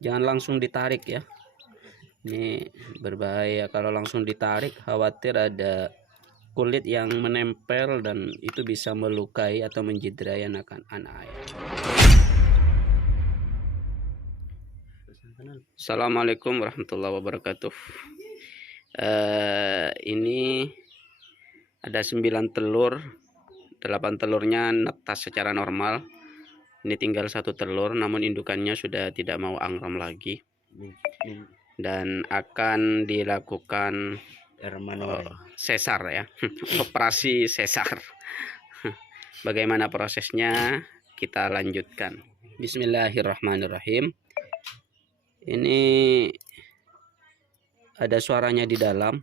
Jangan langsung ditarik ya, ini berbahaya kalau langsung ditarik, khawatir ada kulit yang menempel dan itu bisa melukai atau menjidrai anak ayam. Assalamualaikum warahmatullahi wabarakatuh. Ini ada 9 telur, 8 telurnya netas secara normal. Ini tinggal 1 telur, namun indukannya sudah tidak mau angrom lagi dan akan dilakukan sesar ya. Operasi sesar. Bagaimana prosesnya, kita lanjutkan. Bismillahirrahmanirrahim. Ini ada suaranya di dalam,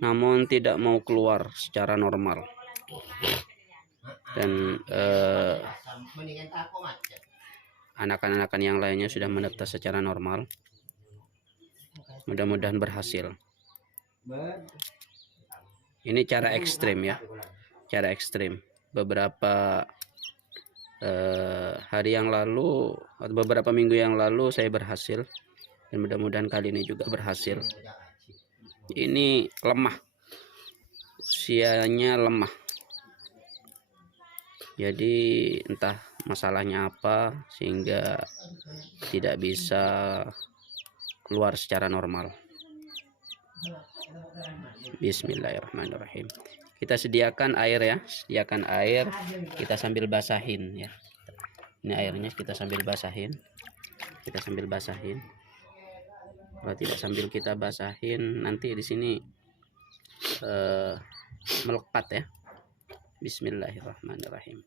namun tidak mau keluar secara normal. Dan anakan-anakan yang lainnya sudah menetas secara normal. Mudah-mudahan berhasil. Ini cara ekstrim ya, cara ekstrim. Beberapa hari yang lalu atau beberapa minggu yang lalu saya berhasil, dan mudah-mudahan kali ini juga berhasil. Ini lemah, usianya lemah, jadi entah masalahnya apa sehingga tidak bisa keluar secara normal. Bismillahirrahmanirrahim. Kita sediakan air ya, sediakan air, kita sambil basahin ya. Ini airnya kita sambil basahin, kalau tidak sambil kita basahin nanti di sini melekat ya. Bismillahirrahmanirrahim.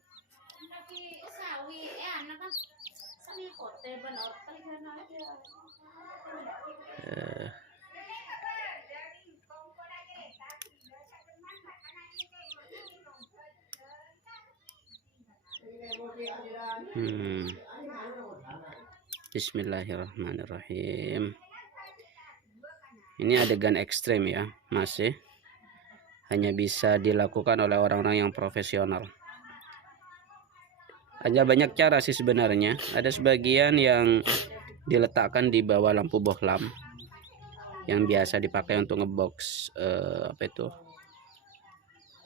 Bismillahirrahmanirrahim. Ini adegan ekstrim ya, masih hanya bisa dilakukan oleh orang-orang yang profesional. Ada banyak cara sih sebenarnya. Ada sebagian yang diletakkan di bawah lampu bohlam yang biasa dipakai untuk ngebox apa itu,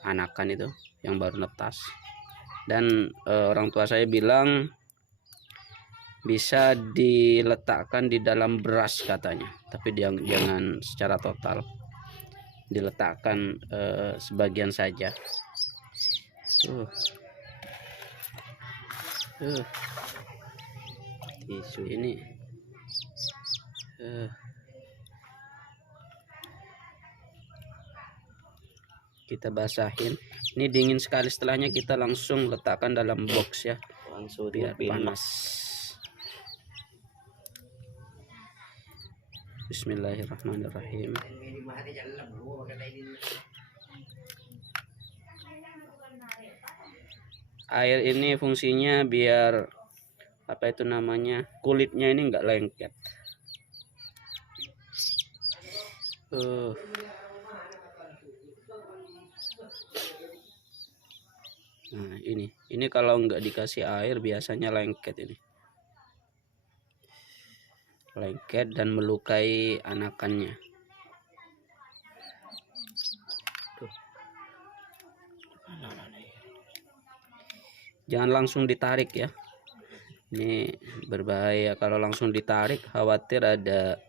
anakan itu yang baru netas. Dan orang tua saya bilang bisa diletakkan di dalam beras katanya, tapi jangan secara total, diletakkan sebagian saja. Tisu ini kita basahin. Ini dingin sekali, setelahnya kita langsung letakkan dalam box ya, langsung biar panas. Bismillahirrahmanirrahim. Air ini fungsinya biar apa itu namanya, kulitnya ini enggak lengket. Nah ini kalau enggak dikasih air biasanya lengket, ini lengket dan melukai anakannya. Jangan langsung ditarik ya, ini berbahaya kalau langsung ditarik, khawatir ada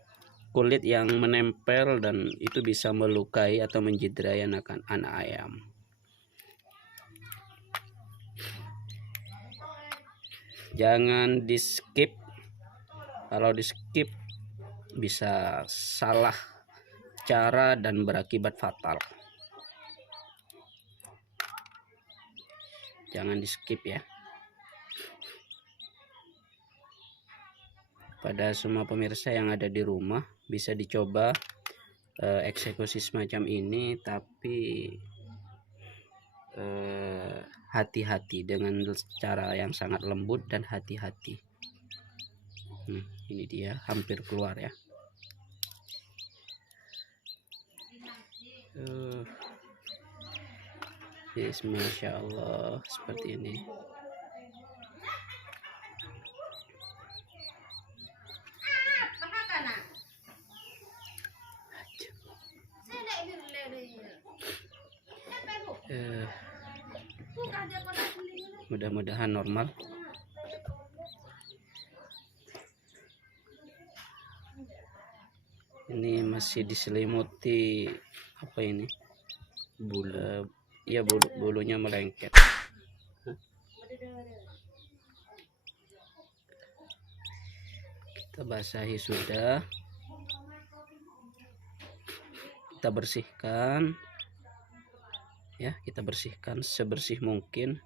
kulit yang menempel dan itu bisa melukai atau menjidrai anak ayam. Jangan di skip, kalau di skip bisa salah cara dan berakibat fatal. Jangan di skip ya. Pada semua pemirsa yang ada di rumah bisa dicoba eksekusi semacam ini, tapi hati-hati, dengan cara yang sangat lembut dan hati-hati. Ini dia hampir keluar ya. Masya Allah, seperti ini. Mudah-mudahan normal. Ini masih diselimuti apa ini, ya bulunya melengket. Kita basahi sudah, kita bersihkan ya, kita bersihkan sebersih mungkin.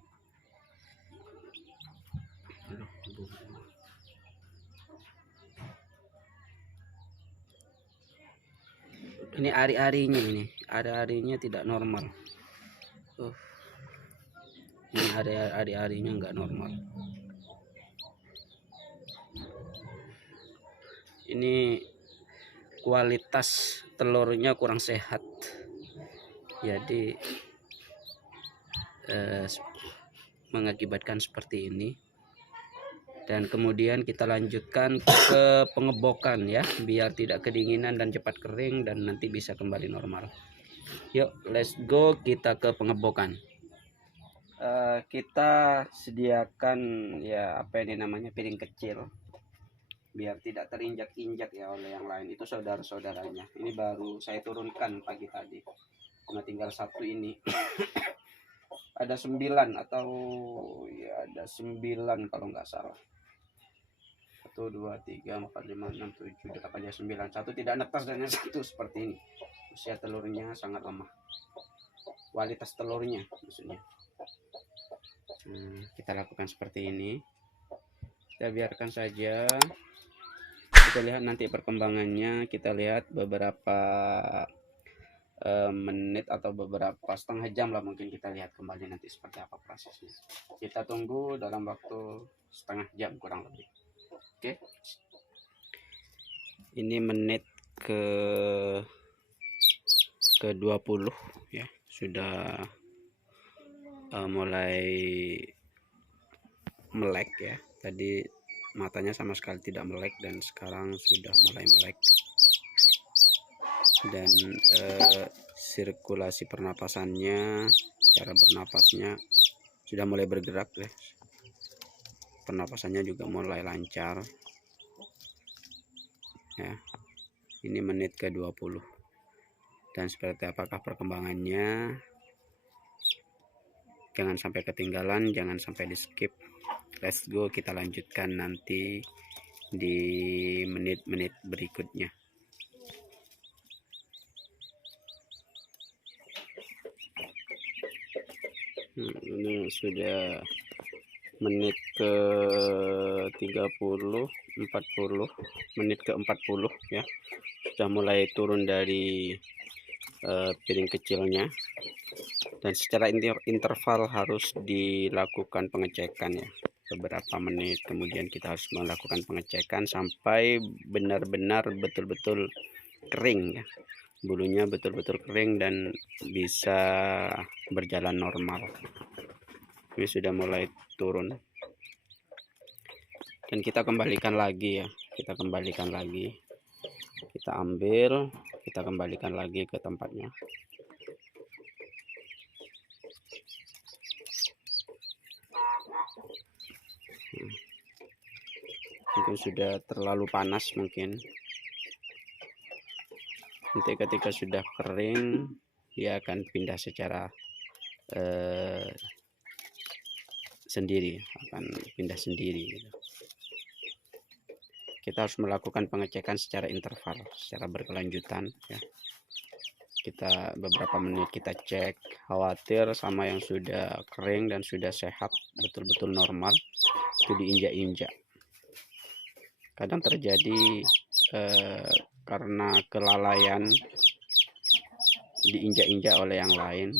Ini ari-arinya, ini ari-arinya tidak normal. Ini ari-arinya nggak normal. Ini kualitas telurnya kurang sehat, jadi mengakibatkan seperti ini. Dan kemudian kita lanjutkan ke pengebokan ya, biar tidak kedinginan dan cepat kering dan nanti bisa kembali normal. Yuk, let's go, kita ke pengebokan. Kita sediakan ya apa ini namanya, piring kecil, biar tidak terinjak-injak ya oleh yang lain. Itu saudara-saudaranya. Ini baru saya turunkan pagi tadi, cuma tinggal satu ini. Ada 9 atau ya ada 9 kalau nggak salah. 1, 2, 3, 4, 5, 6, 7, 8, 9. Satu tidak netas dan yang satu seperti ini. Usia telurnya sangat lemah. Kualitas telurnya maksudnya. Kita lakukan seperti ini. Kita biarkan saja. Kita lihat nanti perkembangannya. Kita lihat beberapa menit atau beberapa setengah jam lah, mungkin kita lihat kembali nanti seperti apa prosesnya. Kita tunggu dalam waktu setengah jam kurang lebih. Oke. Ini menit ke 20 ya, sudah mulai melek ya. Tadi matanya sama sekali tidak melek dan sekarang sudah mulai melek. Dan sirkulasi pernapasannya, cara bernapasnya sudah mulai bergerak ya. Pernapasannya juga mulai lancar ya. Ini menit ke 20. Dan seperti apakah perkembangannya, jangan sampai ketinggalan, jangan sampai di skip. Let's go, kita lanjutkan nanti di menit-menit berikutnya. Ini sudah menit ke 30, 40, menit ke 40 ya. Sudah mulai turun dari piring kecilnya. Dan secara interval harus dilakukan pengecekan ya. Beberapa menit kemudian kita harus melakukan pengecekan sampai benar-benar betul-betul kering ya. Bulunya betul-betul kering dan bisa berjalan normal. Ini sudah mulai turun. Dan kita kembalikan lagi ya. Kita kembalikan lagi. Kita ambil, kita kembalikan lagi ke tempatnya. Mungkin sudah terlalu panas mungkin. Nanti ketika sudah kering, dia akan pindah secara sendiri, akan pindah sendiri gitu. Kita harus melakukan pengecekan secara interval, secara berkelanjutan ya. Kita beberapa menit kita cek, khawatir sama yang sudah kering dan sudah sehat, betul-betul normal, itu diinjak-injak. Kadang terjadi karena kelalaian diinjak-injak oleh yang lain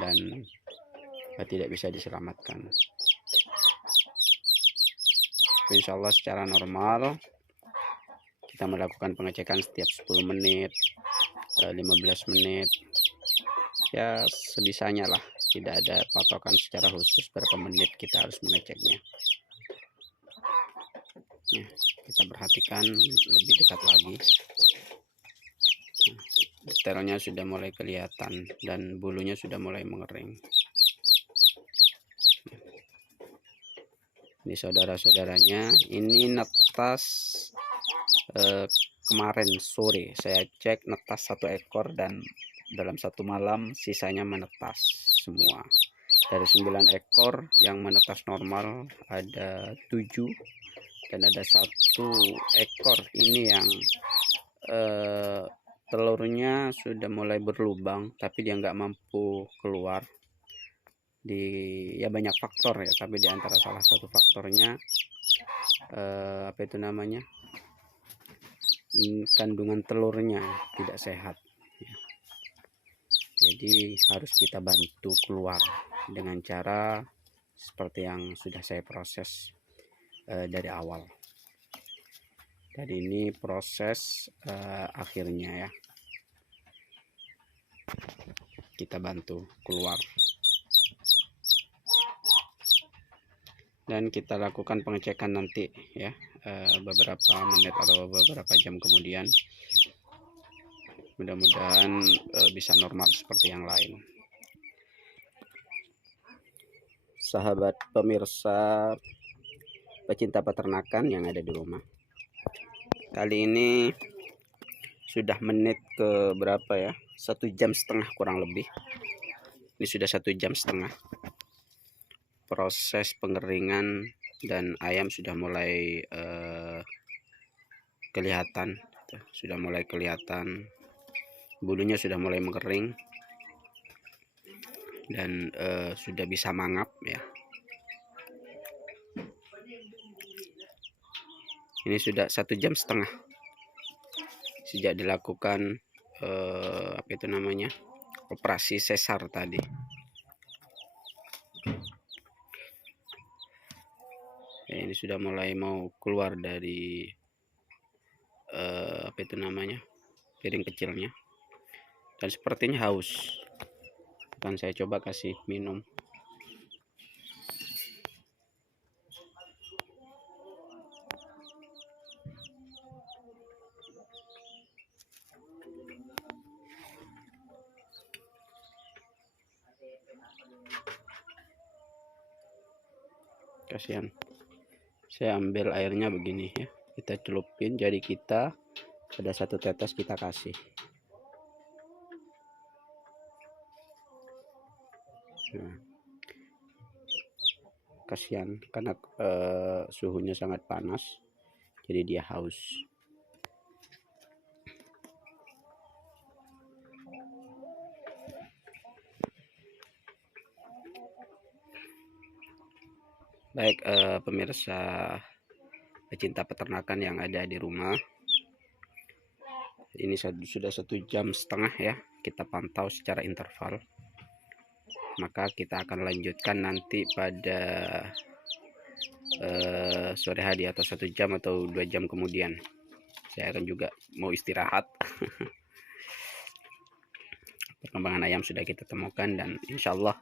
dan tidak bisa diselamatkan. Insya Allah secara normal kita melakukan pengecekan setiap 10 menit, 15 menit ya, sebisanya lah. Tidak ada patokan secara khusus berapa menit kita harus mengeceknya ya. Kita perhatikan lebih dekat lagi. detailnya sudah mulai kelihatan dan bulunya sudah mulai mengering. Ini saudara-saudaranya, ini netas kemarin sore saya cek netas 1 ekor, dan dalam 1 malam sisanya menetas semua. Dari 9 ekor yang menetas normal ada 7, dan ada 1 ekor ini yang telurnya sudah mulai berlubang tapi dia nggak mampu keluar. Ya banyak faktor ya, tapi di antara salah satu faktornya apa itu namanya, kandungan telurnya tidak sehat ya. Jadi harus kita bantu keluar dengan cara seperti yang sudah saya proses dari awal. Jadi ini proses akhirnya ya, kita bantu keluar. Dan kita lakukan pengecekan nanti ya, beberapa menit atau beberapa jam kemudian. Mudah-mudahan bisa normal seperti yang lain. Sahabat pemirsa pecinta peternakan yang ada di rumah, kali ini sudah menit ke berapa ya, 1,5 jam kurang lebih. Ini sudah 1,5 jam proses pengeringan, dan ayam sudah mulai kelihatan, bulunya sudah mulai mengering dan sudah bisa mangap ya. Ini sudah 1,5 jam sejak dilakukan apa itu namanya, operasi sesar tadi. Ya, ini sudah mulai mau keluar dari apa itu namanya, piring kecilnya, dan sepertinya haus. Akan saya coba kasih minum. Kasihan. Saya ambil airnya begini ya, kita celupin jari kita, ada 1 tetes kita kasih. Nah, kasihan karena suhunya sangat panas, jadi dia haus. Baik pemirsa pecinta peternakan yang ada di rumah, ini sudah 1,5 jam ya kita pantau secara interval. Maka kita akan lanjutkan nanti pada sore hari atau 1 jam atau 2 jam kemudian. Saya akan juga mau istirahat. Perkembangan ayam sudah kita temukan dan insya Allah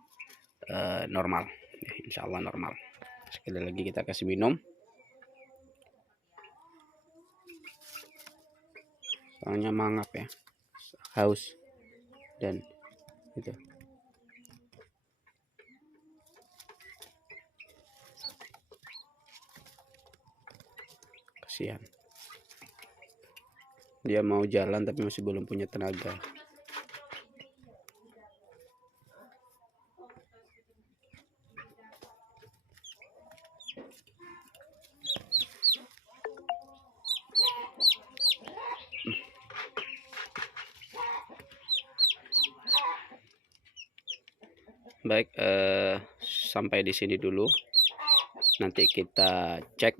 normal, insya Allah normal. Sekali lagi kita kasih minum, soalnya mangap ya, haus dan itu. Kasihan, dia mau jalan tapi masih belum punya tenaga. Baik, sampai di sini dulu. Nanti kita cek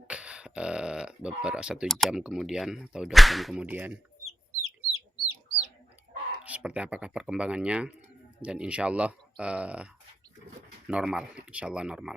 beberapa 1 jam kemudian atau 2 jam kemudian seperti apakah perkembangannya, dan insya Allah normal, insya Allah normal.